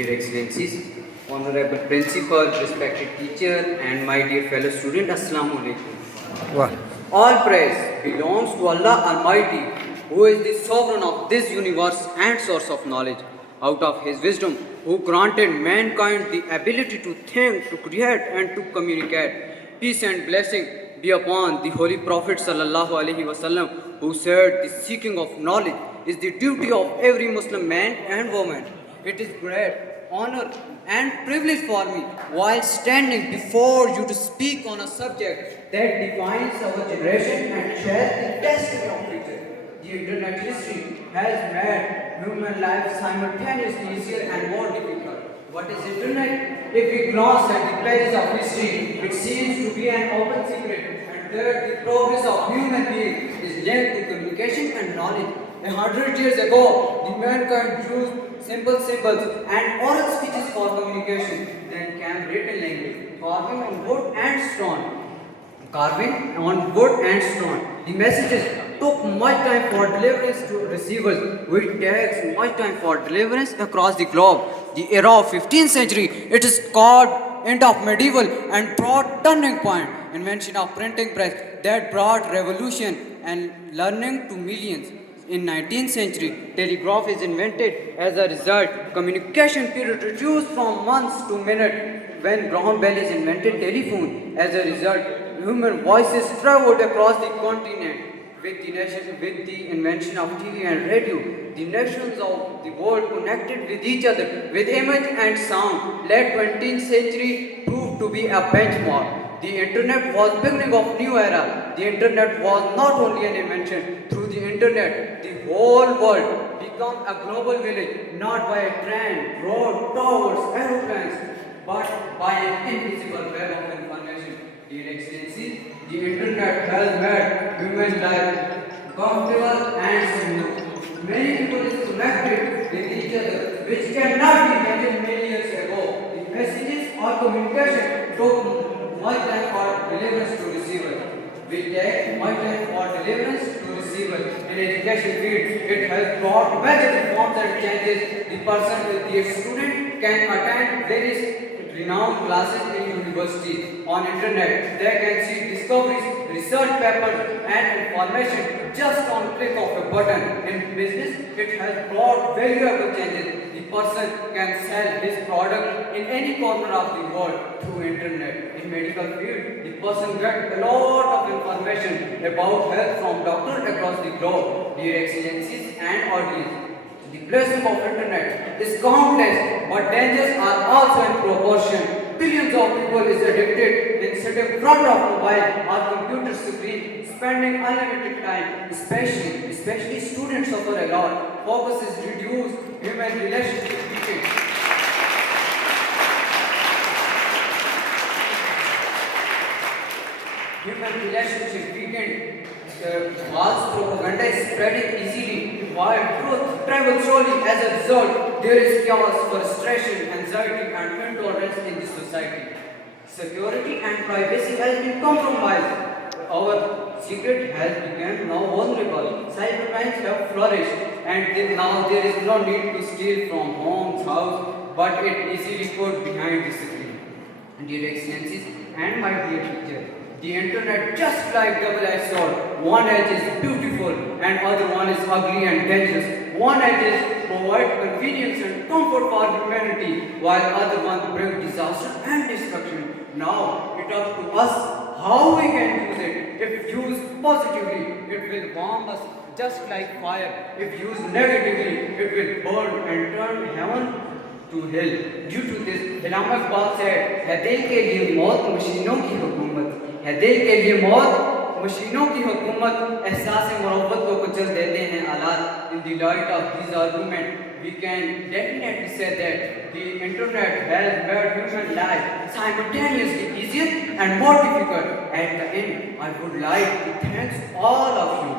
Your Excellencies, Honorable Principal, respected teacher, and my dear fellow student, Assalamu Alaikum. Wow. All praise belongs to Allah Almighty, who is the sovereign of this universe and source of knowledge. Out of His wisdom, who granted mankind the ability to think, to create, and to communicate. Peace and blessing be upon the Holy Prophet Sallallahu Alaihi Wasallam, who said, "The seeking of knowledge is the duty of every Muslim man and woman." It is great honor and privilege for me while standing before you to speak on a subject that defines our generation and shares the destiny of future. The internet history has made human life simultaneously easier and more difficult. What is internet? If we glance at the pages of history, it seems to be an open secret and that the progress of human beings is linked to communication and knowledge. 100 years ago, the mankind used simple symbols and oral speeches for communication. Then came written language, carving on wood and stone. Carving on wood and stone. The messages took much time for deliverance to receivers, which takes much time for deliverance across the globe. The era of 15th century, it is called end of medieval and brought turning point. Invention of printing press that brought revolution and learning to millions. In 19th century, telegraph is invented. As a result, communication period reduced from months to minutes. When Graham Bell is invented telephone, as a result, human voices traveled across the continent. With the invention of TV and radio, the nations of the world connected with each other with image and sound. Late 20th century proved to be a benchmark. The internet was beginning of new era. The internet was not only an invention. Through the internet, the whole world became a global village, not by a train, road, towers, aeroplanes, but by an invisible web of information. Dear Excellencies, the internet has made human life comfortable and simple. Many people is connected with each other, which cannot be imagined many years ago. The messages or communication took much time for deliverance to receiver. We take much time for deliverance to receiver. In education field, it has brought major reforms and changes. The person, the student can attend various renowned classes in universities. On internet, they can see discoveries, research papers, and information just on click of a button. In business, it has brought valuable changes. The person can sell his product in any corner of the world through internet. In medical field, the person gets a lot of information about health from doctors across the globe. Dear Excellencies and audience, the blessing of internet is countless, but dangers are also in proportion. Billions of people is addicted in sitting front of mobile or computer screen, spending unlimited time. Especially students suffer a lot. Focus is reduced, human relationships weakened. Human relationship weakened. False propaganda is spreading easily, while truth travels slowly. As a result, there is chaos, frustration, anxiety, and intolerance in the society. Security and privacy has been compromised. Our secret has become now vulnerable. Cybercrimes have flourished, and now there is no need to steal from homes, house, but it easily put behind the screen. Dear Excellencies and my dear teacher, the internet just like double-edged sword. One edge is beautiful and other one is ugly and dangerous. One edge is provide convenience and comfort for humanity, while other one bring disaster and destruction. Now it up to us how we can use it. If used positively, it will warm us just like fire. If used negatively, it will burn and turn heaven to hell. Due to this, Ilham Iqbal said, "है दिल के लिए मौत मशीनों की हुकूमत, है दिल के लिए मौत मशीनों की हुकूमत, एहसास मोहब्बत को कुचल देते हैं आलात." In the light of these arguments, we can definitely say that the internet has made human life simultaneously easier and more difficult. At the end, I would like to thank all of you